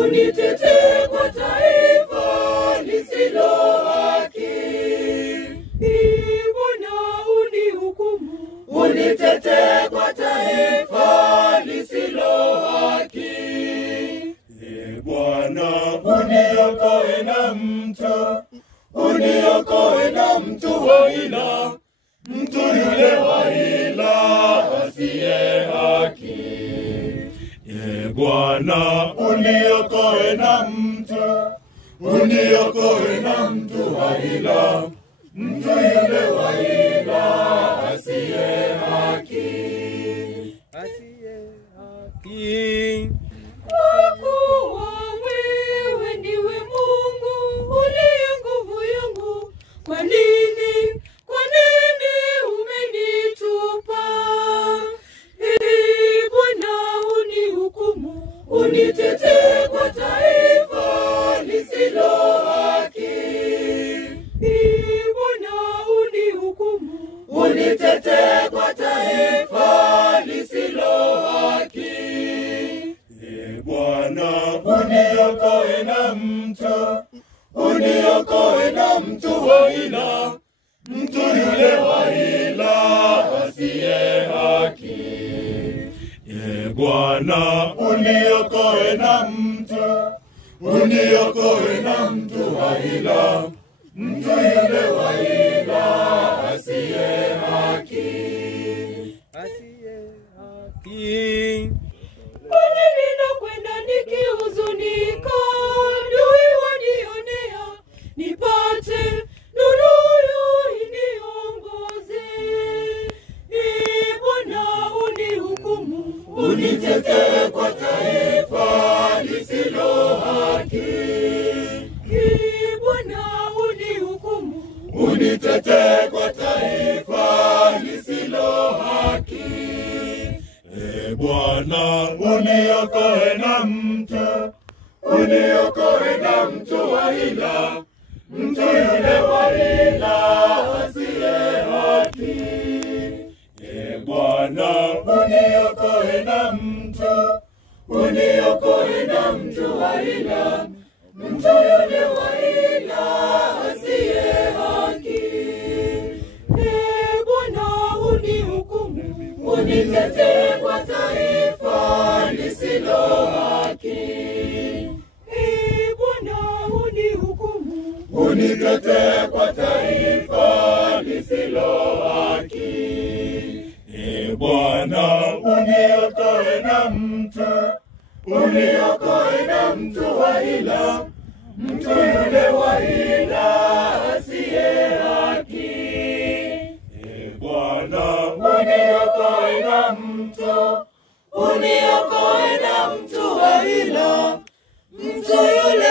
unitetee kwa taifa lisilo haki. Bwana unihukumu, unitetee kwa taifa lisilo haki. Bwana uniokoe na mtu, uniokoe na mtu wa ila, mtu yule wa ila asiye haki. Bwana uniokoe na mtu, uniokoe na mtu wa ila, mtu yule wa ila asiye haki. Asiye haki. Kwa kuwa wewe ndiwe Mungu uliye nguvu yangu, kwa nini umenitupa? Bwana unihukumu, unitetee kwa taifa lisilo haki. Bwana unihukumu, unitetee kwa taifa lisilo haki. Bwana uniokoe na mtu, uniokoe na mtu wa ila, mtu yule wa ila asiye haki. Bwana uniokoe na mtu, uniokoe na mtu wa ila, mtu yule wa ila asiye haki. Asiye haki. Kwa nini nakwenda nikihuzunika, adui wanionea, nipate nuru iniongoze. Bwana unihukumu, unitetee kwa taifa lisilo haki. Bwana unihukumu, Unitetee kwa taifa lisilo haki. Bwana uniokoe na mtu, uniokoe na mtu wa ila, mtu yule wa ila asiye haki. Bwana uniokoe na mtu, uniokoe na mtu wa ila, mtu yule wa ila asiye haki. Bwana unihukumu, unitetee kwa taifa lisilo haki. Bwana unihukumu, Unitetee kwa taifa lisilo haki. Bwana uniokoe na mtu, uniokoe na mtu wa ila, mtu yule wa ila asiye haki. Bwana uniokoe na mtu, uniokoe na mtu wa ila, mtu yule